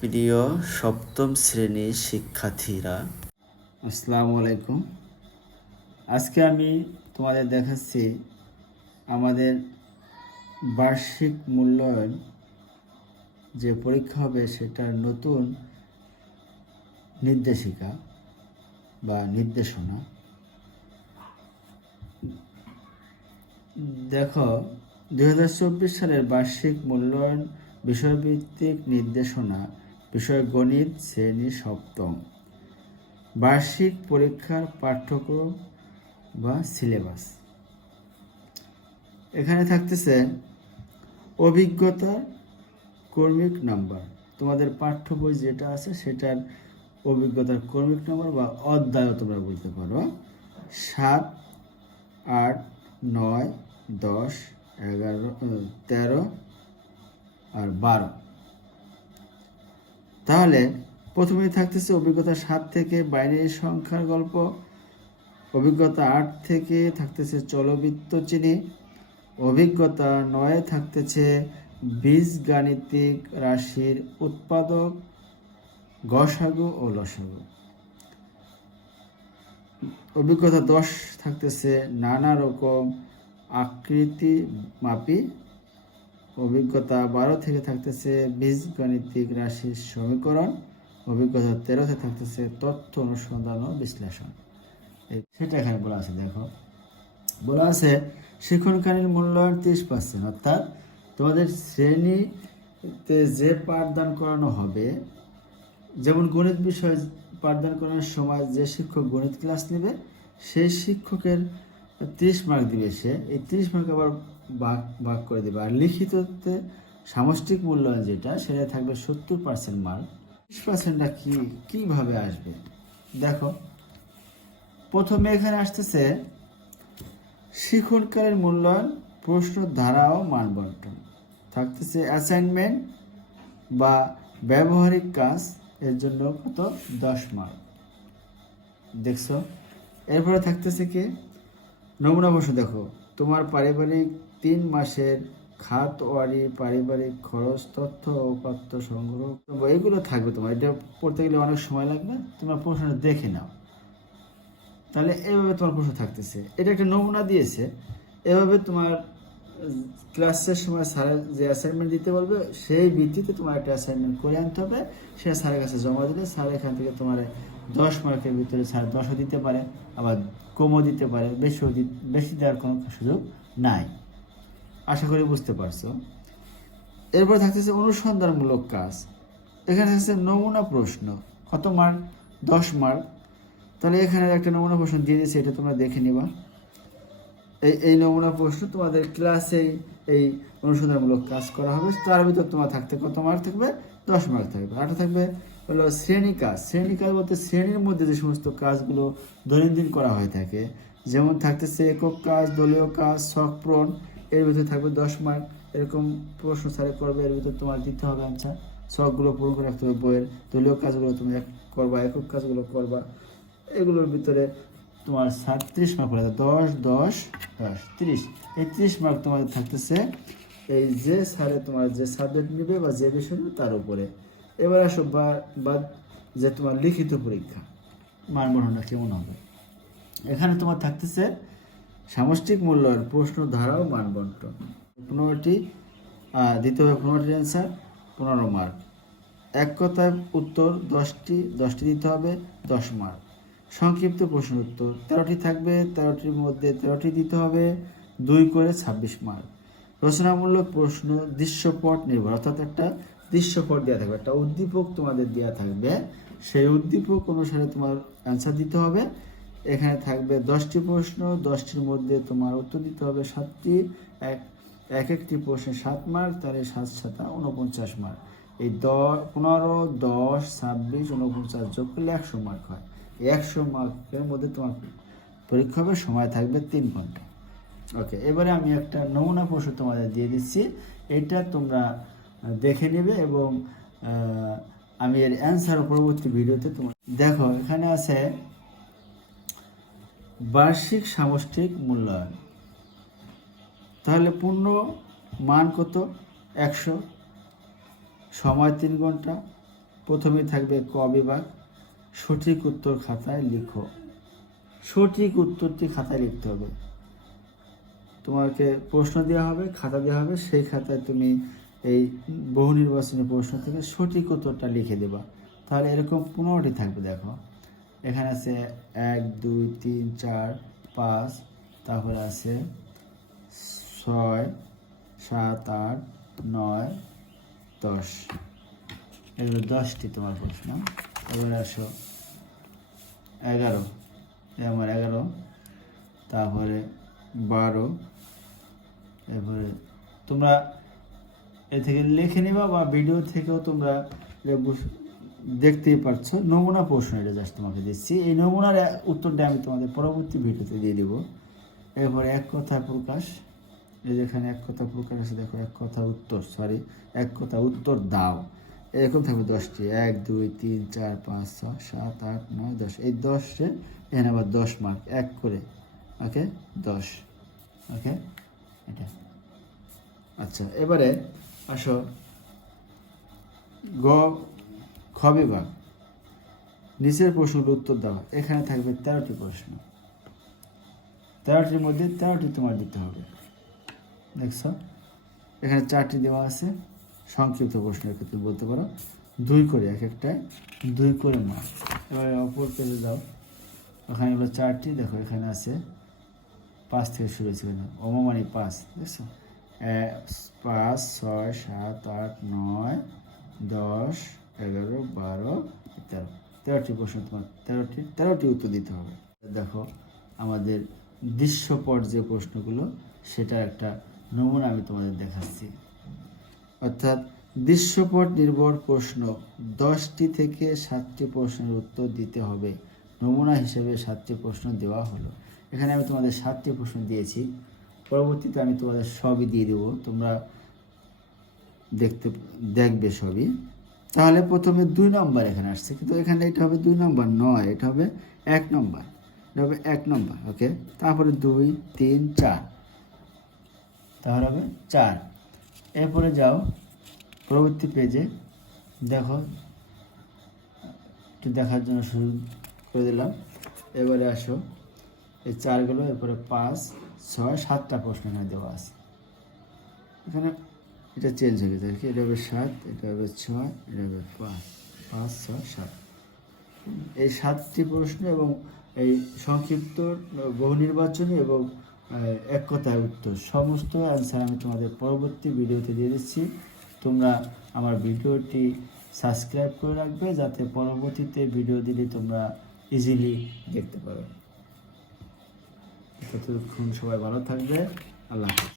প্রিয় সপ্তম শ্রেণির শিক্ষার্থীরা, আসসালামু আলাইকুম। আজকে আমি তোমাদের দেখাচ্ছি আমাদের বার্ষিক মূল্যায়ন যে পরীক্ষা হবে সেটার নতুন নির্দেশিকা বা নির্দেশনা। দেখো দু হাজার চব্বিশ সালের বার্ষিক মূল্যায়ন বিষয়ভিত্তিক নির্দেশনা বিষয় গণিত শ্রেণি সপ্তম। বার্ষিক পরীক্ষার পাঠ্যক্রম বা সিলেবাস। এখানে থাকতেছে অভিজ্ঞতা কর্মিক নাম্বার। তোমাদের পাঠ্য বই যেটা আছে সেটার অভিজ্ঞতার কর্মিক নাম্বার বা অধ্যায়ও তোমরা বলতে পারো। সাত, আট, নয়, দশ, এগারো, তেরো আর বারো। তাহলে প্রথমেই থাকতেছে অভিজ্ঞতা সাত থেকে বাইনারি সংখ্যার গল্প। অভিজ্ঞতা আট থেকে থাকতেছে চলবৃত্ত চিনি। অভিজ্ঞতা নয়ে থাকতেছে বীজগাণিতিক রাশির উৎপাদক গসাগু ও লসাগু। অভিজ্ঞতা দশ থাকতেছে নানা রকম আকৃতি মাপি অভিজ্ঞতা বারো থেকে থাকতেছে বীজগাণিতিক রাশির সমীকরণ। অভিজ্ঞতা তেরোতে থাকতেছে তথ্য অনুসন্ধান ও বিশ্লেষণ। সেটা এখানে বলা আছে, দেখো। বলা আছে, শিক্ষণকালীন মূল্যায়ন তিরিশ পার্সেন্ট, অর্থাৎ তোমাদের শ্রেণীতে যে পাঠদান করানো হবে, যেমন গণিত বিষয় পাঠদান করানোর সময় যে শিক্ষক গণিত ক্লাস নেবে, সেই শিক্ষকের তিরিশ মার্ক দিবে সে। এই তিরিশ মার্ক আবার ভাগ ভাগ করে দেবে। আর লিখিততে সামষ্টিক মূল্যায়ন যেটা, সেটা থাকবে সত্তর পার্সেন্ট মার্ক ত্রিশ পার্সেন্টটা কী, কীভাবে আসবে? দেখো, প্রথমে এখানে আসতেছে শিক্ষণকালের মূল্যায়ন, প্রশ্ন, ধারা ও মানবন্টন থাকতেছে অ্যাসাইনমেন্ট বা ব্যবহারিক কাজ, এর জন্য কত? দশ মার্ক দেখছ? এরপরে থাকতেছে কি? নমুনা বসে দেখো। তোমার পারিবারিক তিন মাসের খাত ওয়ারি, পারিবারিক খরচ, তথ্য ও পাত্র সংগ্রহ এগুলো থাকবে তোমার। এটা পড়তে গেলে অনেক সময় লাগবে। তোমার প্রশ্নটা দেখে নাও। তাহলে এভাবে তোমার প্রশ্ন থাকতেছে। এটা একটা নমুনা দিয়েছে। এভাবে তোমার ক্লাসের সময় স্যারের যে অ্যাসাইনমেন্ট দিতে বলবে, সেই ভিত্তিতে তোমার একটা অ্যাসাইনমেন্ট করে আনতে হবে। সে স্যারের কাছে জমা দিলে স্যার এখান থেকে তোমার দশ মার্কের ভিতরে স্যার দশও দিতে পারে, আবার কমও দিতে পারে, বেশিও বেশি দেওয়ার কোনো সুযোগ নাই। আশা করি বুঝতে পারছ। এরপর থাকতেছে অনুসন্ধানমূলক কাজ। এখানে থাকছে নমুনা প্রশ্ন। কত মার্ক দশ মার্ক তাহলে এখানে একটা নমুনা প্রশ্ন দিয়ে দিয়েছে, এটা তোমরা দেখে নিবা। এই এই নমুনা প্রশ্ন তোমাদের ক্লাসে এই অনুসন্ধানমূলক কাজ করা হবে। তার ভিতর তোমার থাকতে কত মার্ক থাকবে? দশ মার্ক থাকবে। আরটা থাকবে হলো শ্রেণি কাজ। শ্রেণি কাজ বলতে শ্রেণির মধ্যে যে সমস্ত কাজগুলো দৈনন্দিন করা হয়ে থাকে, যেমন থাকতেছে একক কাজ, দলীয় কাজ, শখ পূরণ, এর ভিতরে থাকবে দশ মার্ক এরকম প্রশ্ন স্যারে করবে, এর ভিতরে তোমার দিতে হবে আনসার শখগুলো পূরণ করে রাখতে হবে বইয়ের। দলীয় কাজগুলো তুমি করবা, একক কাজগুলো করবা। এগুলোর ভিতরে তোমার সাতত্রিশ মার্ক পড়ে দশ দশ দশ, তিরিশ। এই তিরিশ মার্ক তোমাদের থাকতেছে এই যে স্যারে তোমার যে সাবজেক্ট নেবে বা যে বিষয় নেবে তার উপরে। এবার আসো বা যে তোমার লিখিত পরীক্ষা মানবন্ধনটা কেমন হবে? এখানে তোমার থাকতেছে সামষ্টিক মূল্যায়ন প্রশ্ন ধারা ও মানবন্টন। পনেরোটি দিতে হবে পনেরোটি অ্যান্সার পনেরো মার্ক এক কথায় উত্তর দশটি দশটি দিতে হবে, দশ মার্ক সংক্ষিপ্ত প্রশ্ন উত্তর। তেরোটি থাকবে, তেরোটির মধ্যে তেরোটি দিতে হবে, দুই করে ছাব্বিশ মার্ক রচনামূলক প্রশ্ন, দৃশ্যপট নির্ভর, অর্থাৎ একটা দৃশ্যপট দেওয়া থাকবে, একটা উদ্দীপক তোমাদের দেওয়া থাকবে। সেই উদ্দীপক অনুসারে তোমার অ্যান্সার দিতে হবে। এখানে থাকবে দশটি প্রশ্ন, দশটির মধ্যে তোমার উত্তর দিতে হবে সাতটি। এক এক একটি প্রশ্নে সাত মার্ক তাহলে সাত সাতা উনপঞ্চাশ মার্ক এই দশ পনেরো, দশ, ছাব্বিশ উনপঞ্চাশ যোগ করলে একশো মার্ক হয়। একশো মার্কের মধ্যে তোমার পরীক্ষা হবে, সময় থাকবে তিন ঘণ্টা। ওকে এবারে আমি একটা নমুনা প্রশ্ন তোমাদের দিয়ে দিচ্ছি। এটা তোমরা দেখে নেবে এবং আমি এর অ্যান্সার পরবর্তী ভিডিওতে তোমার দেখো, এখানে আছে বার্ষিক সামষ্টিক মূল্যায়ন। তাহলে পূর্ণ মান কত? একশো। সময় তিন ঘণ্টা। প্রথমে থাকবে ক বিভাগ। সঠিক উত্তর খাতায় লিখো। সঠিক উত্তরটি খাতায় লিখতে হবে। তোমাকে প্রশ্ন দেওয়া হবে, খাতা দেওয়া হবে, সেই খাতায় তুমি এই বহু নির্বাচনী প্রশ্ন থেকে সঠিক উত্তরটা লিখে দেবা। তাহলে এরকম পনেরোটি থাকবে, দেখো। এখানে আছে এক, দুই, তিন, চার, পাঁচ, তারপরে আছে ছয়, সাত, আট, নয়, দশ। এগুলো দশটি তোমার প্রশ্ন। এবারে আসো। এগারো। আমার এগারো। তারপরে বারো। এরপরে তোমরা এ থেকে লিখে নিবা বা ভিডিও থেকেও তোমরা দেখতেই পারছ। নমুনা প্রশ্ন এটা জাস্ট তোমাকে দিচ্ছি। এই নমুনার উত্তরটা আমি তোমাদের পরবর্তী ভিডিওতে দিয়ে দিব। এরপরে এক কথা প্রকাশ। এই যেখানে এক কথা প্রকাশ আছে, দেখো এক কথা উত্তর সরি এক কথা উত্তর দাও। এরকম থাকবে দশটি। এক, দুই, তিন, চার, পাঁচ, ছয়, সাত, আট, নয়, দশ। এই দশে এখানে আবার দশ মার্ক এক করে। ওকে? দশ। ওকে? এটা। আচ্ছা এবারে আসো। গ, খ বিভাগ। নিচের প্রশ্নের উত্তর দেওয়া এখানে থাকবে তেরোটি প্রশ্ন। তেরোটির মধ্যে তেরোটি তোমার দিতে হবে। দেখছ? এখানে চারটি দেওয়া আছে। সংক্ষিপ্ত প্রশ্নের ক্ষেত্রে বলতে পারো, দুই করে, এক একটায় দুই করে মার্ক। এবার অপর পেজে যাও। ওখানে হলো চারটি, দেখো এখানে আছে পাঁচ থেকে শুরু হয়েছে এখানে। অমমানি পাঁচ, দেখছ? পাঁচ, ছয়, সাত, আট, নয়, দশ, এগারো, বারো, তেরো। তেরোটি প্রশ্ন তোমার, তেরোটি তেরোটি উত্তর দিতে হবে। দেখো আমাদের দৃশ্যপট যে প্রশ্নগুলো সেটা একটা নমুনা আমি তোমাদের দেখাচ্ছি। অর্থাৎ দৃশ্যপট নির্ভর প্রশ্ন দশটি থেকে সাতটি প্রশ্নের উত্তর দিতে হবে। নমুনা হিসেবে সাতটি প্রশ্ন দেওয়া হলো। এখানে আমি তোমাদের সাতটি প্রশ্ন দিয়েছি। পরবর্তীতে আমি তোমাদের সবই দিয়ে দেবো। তোমরা দেখতে দেখবে সবই। তাহলে প্রথমে দুই নম্বর এখানে আসছে। কিন্তু এখানে এটা হবে দুই নম্বর নয়, এটা হবে এক নম্বর। এটা হবে এক নম্বর ওকে তারপরে দুই, তিন, চার। তাহলে হবে চার। এরপরে যাও, পরবর্তী পেজে দেখো, একটু দেখার জন্য শুরু করে দিলাম। এবারে আসো, এই চারগুলো, এরপরে পাঁচ, ছয়, সাতটা প্রশ্ন এখানে দেওয়া আছে। এখানে এটা চেঞ্জ হয়ে গেছে আর কি এটা হবে সাত, এটা হবে ছয়, এটা হবে পাঁচ পাঁচ, ছয়, সাত। এই সাতটি প্রশ্ন এবং এই সংক্ষিপ্ত, বহু নির্বাচনী এবং এক কথায় উত্তর। সমস্ত অ্যান্সার আমি তোমাদের পরবর্তী ভিডিওতে দিয়ে দিচ্ছি। তোমরা আমার ভিডিওটি সাবস্ক্রাইব করে রাখবে, যাতে পরবর্তীতে ভিডিও দিলে তোমরা ইজিলি দেখতে পাবে ততক্ষণ সবাই ভালো থাকবে। আল্লাহ